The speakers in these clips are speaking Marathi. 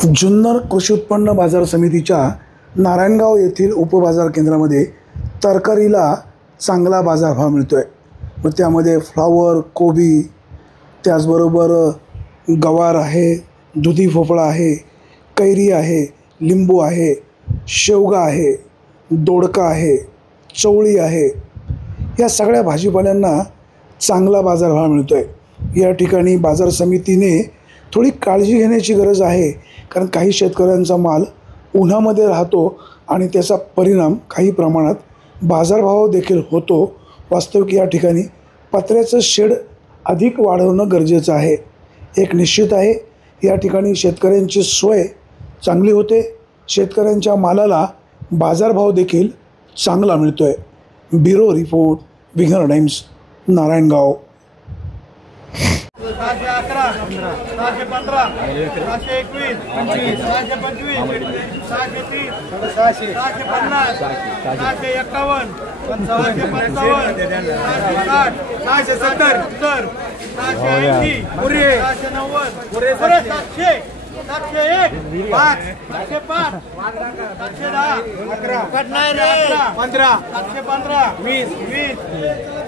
जुन्नर कृषी उत्पन्न बाजार समितीच्या नारायणगाव येथील उपबाजार केंद्रामध्ये तरकारीला चांगला बाजारभाव मिळतो आहे। मग त्यामध्ये फ्लावर, कोबी, त्याचबरोबर गवार आहे, दुधी भोपळा आहे, कैरी आहे, लिंबू आहे, शेवगा आहे, दोडका आहे, चवळी आहे, या सगळ्या भाजीपाल्यांना चांगला बाजारभाव मिळतो आहे। या ठिकाणी बाजार समितीने थोडी काळजी घेण्याची गरज आहे, कारण काही शेतकऱ्यांचा माल उन्हामध्ये राहतो आणि त्याचा परिणाम काही प्रमाणात बाजारभाव देखील होतो। वास्तविक या ठिकाणी पत्र्याचं शेड अधिक वाढवणं गरजेचं आहे। एक निश्चित आहे, या ठिकाणी शेतकऱ्यांची सोय चांगली होते, शेतकऱ्यांच्या मालाला बाजारभाव देखील चांगला मिळतो आहे। ब्युरो रिपोर्ट, विघ्नर टाइम्स, नारायणगाव। 711, 715, 721, 725, 730, 750, 751, 755, 760, 770, 780, 790, 701, 5, 705, 710, 15, 715, 20,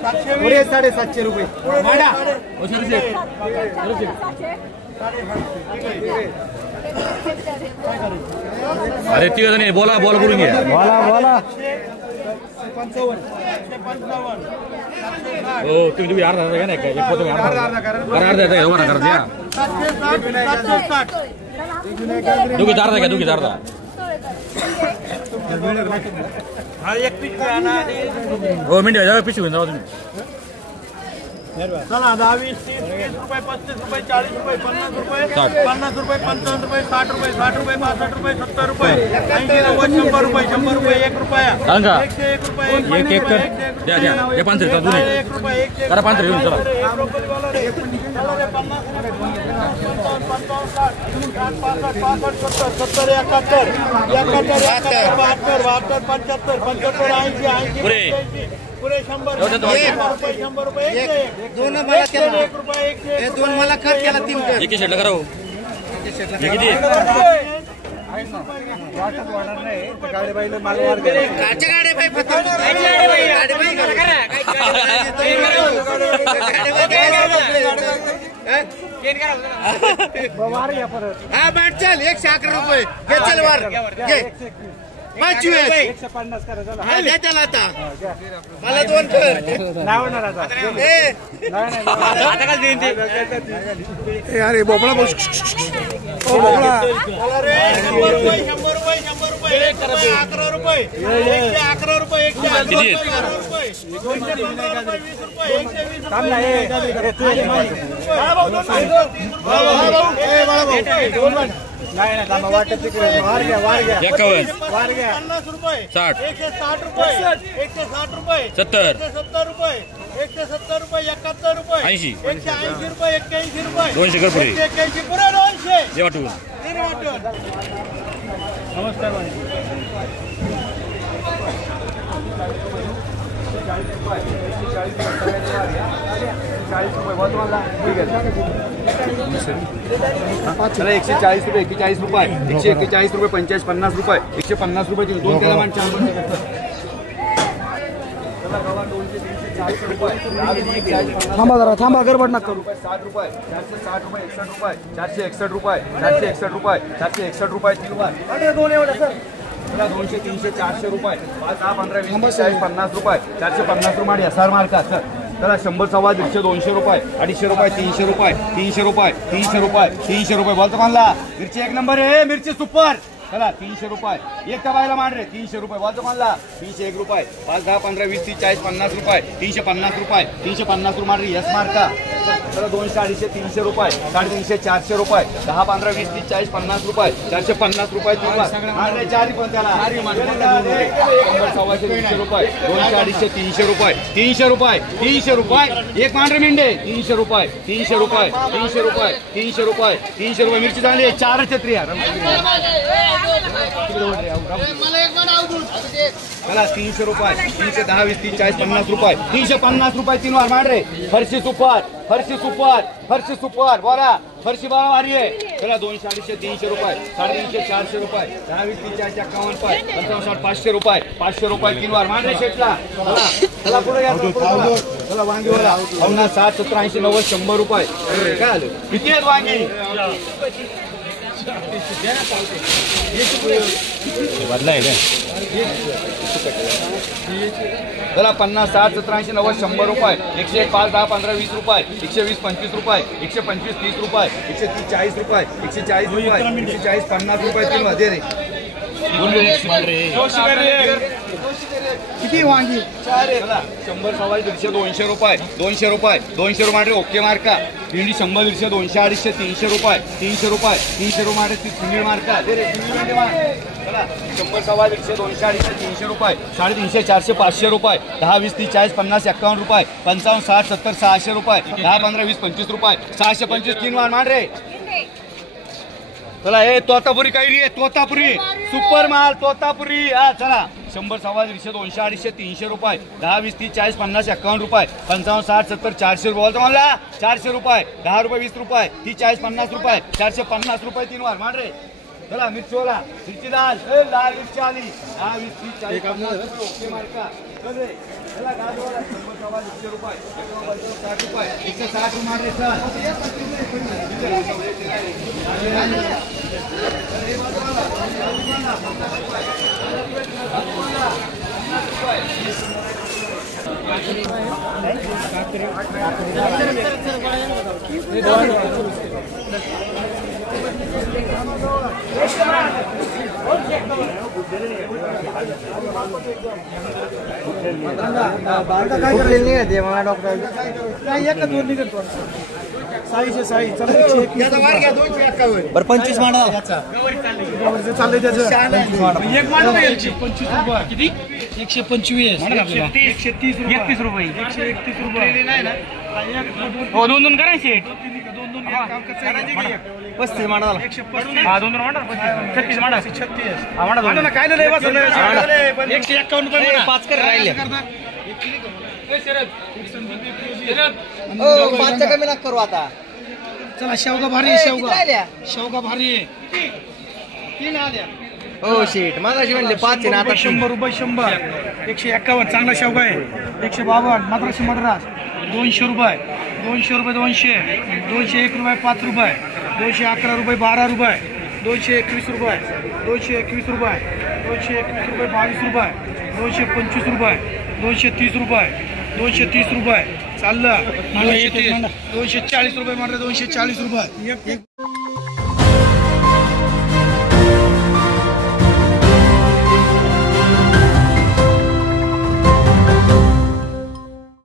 720, 750 रुपये। अरे ती नाही बोला बोला करून घे बोला 55, हो तुम्ही अर्धा का नाही काय एक तुम्ही अर्धा कर द्या दुखी दार का दुखी दार हा एक पीस आणा हो मिनिट जाऊ पिशवी घेऊन जाऊ तुम्ही चला 10, 20, 30, 30 रुपये, 35 रुपये, 40 रुपये, 50 रुपये, 50 रुपये, 55 रुपये, 60 रुपये, 60 रुपये, 65 रुपये, 70 रुपये, 80 रुपये, 100 रुपये, 100 रुपये, 1 रुपया, 101 रुपये, एक कर द्या द्या हे 5 रुपये तुम्ही 1 रुपये, 1 करा 5 रुपये चला 50 पुरे 100 रुपये 1 रुपये दोन मला कर केला 3 कर एक शेटला करा हो किती काच्या गाडी बाई फक्त गाडी बाई हा बाट चल 111 रुपये घे चल वार घे 150 हा दे त्याला आता मला 2 कर आता काय देईन ते अरे बोबळा बस बोबळा 100 रुपये 100 रुपये 100 रुपये 11 रुपये 111 रुपये 111 रुपये 20 रुपये 120 थांबला नाही थांबा वाटत वार घ्या 50 रुपये 60 160 रुपये 160 रुपये 70 170 रुपये 170 रुपये 71 रुपये 80 180 रुपये 81 रुपये 200 कर पुढे 181 पुरे 200 जे वाटून नमस्कार चला 140 रुपये 41 रुपये 141 रुपये 45 50 रुपये 150 रुपये 2 केला मान 4 थांबा जरा थांबा गडबड नका करू 60 रुपये 460 रुपये 61 रुपये 461 रुपये 461 रुपये 3 रुपये 2 एवढे सर 200 300 400 रुपये 5 10 15 20 40 50 रुपये 450 रुपये SR मार्का सर चला 100 सव्वा 150 200 रुपये 250 रुपये 300 रुपये 300 रुपये 300 रुपये 300 रुपये बोलतो मानला मिरची एक नंबर आहे मिरची सुपर चला 300 रुपये एक दबायला मान रे 300 रुपये बोलतो मानला 301 रुपये 5 10 15 20 30 40 50 रुपये 350 रुपये 350 रुपये रे यस मार्का चला 200 250 300 रुपये 350 400 रुपये 10 15 20 30 40 50 रुपये 450 रुपये मान रे चारी पण त्याला 100 सव्वा 200 रुपये 200 250 300 रुपये 300 रुपये 300 रुपये एक मान रे मिंडे 300 रुपये 300 रुपये 300 रुपये 300 रुपये 300 रुपये मिरची चांगली 4 छत्री चला 300 रुपये 310 20 30 40 50 रुपये 350 रुपये 3 वार मान रे फरशी सुपर बोला फरशी बाळा भारी आहे. चला 200, 250, 300 रुपये, 350, 400 रुपये, 10, 20, 30, 40, 51 रुपये, 55, 60, 500 रुपये, 500 रुपये 3 वार मांडे शेटला. चला पुढे या. चला वांगीवाला 50, 60, 70, 80, 90, 100 रुपये. काय आलं किती आहेत वांगी? बदला आहे चला 50, 60, 70, 80, 90, 100 रुपये, 101, 5, 10, 15, 20 रुपये, 120, 25 रुपये, 125, 30 रुपये, 130, 40 रुपये, 140 रुपये, 140, 50 रुपये 3 मध्ये रे. किती वांगी? 100, 100, 200 रुपये, 200 रुपये, 200 रुपये ओके मार्का. भेंडी 100, 150, 200, 250, 300 रुपये, 300 रुपये, 300 रुपये सिंगल मार्का. चला 100, 100, 200, 250, 300 रुपये, 350, 400, 500 रुपये, 10, 20, 30, 40, 50, 51 रुपये, 55, 60, 70, 600 रुपये, 10, 15, 20, 25 रुपये, 625 3 वार मान रे. चला हे तोतापुरी कैरी आहे, तोतापुरी सुपर माल तोतापुरी. हा चला 100, 100, 200, 250, 300 रुपये, 10, 20, 30, 40, 50, 51 रुपये, 55, 60, 70, 400 रुपये बोलतो मला 400 रुपये, 10 रुपये 20 रुपये, 30, 40, 50 रुपये, 450 रुपये 3 वार मान रे. चला मिरचीवाला मिरची दाल लाल मिरची आली 10, 20, 30, 40, 50 रुपये ओके मार्का. चला गाजरवाला 100, 100, 200 रुपये, 60 रुपये, 160 मान रे. चल बरं 25 मांडा चाललंय त्याचं 25 रुपये किती 125 130 रुपये 31 रुपये 131 रुपये नाही ना हो 2 करायचे 35 मांडा 150 हा 2 मांडा 36 मांडा 36 हा मांडा काय नाही 151 रुपये 5 कर राहिले पाचच्या कमी नका करू आता. चला शेवगा भारी आहे, शेवगा भारी आहे. हो शीट मागाशी म्हणले 5 ना आता 100 रुपये 100 151 चांगला शेवगा आहे 152 मद्रासी मद्रास 200 रुपये 200 रुपये 200 201 रुपये 5 रुपये 211 रुपये 12 रुपये 221 रुपये 221 रुपये 221 रुपये 22 रुपये 225 रुपये 230 रुपये 230 रुपये चाललं 240 रुपये मारले 240 रुपये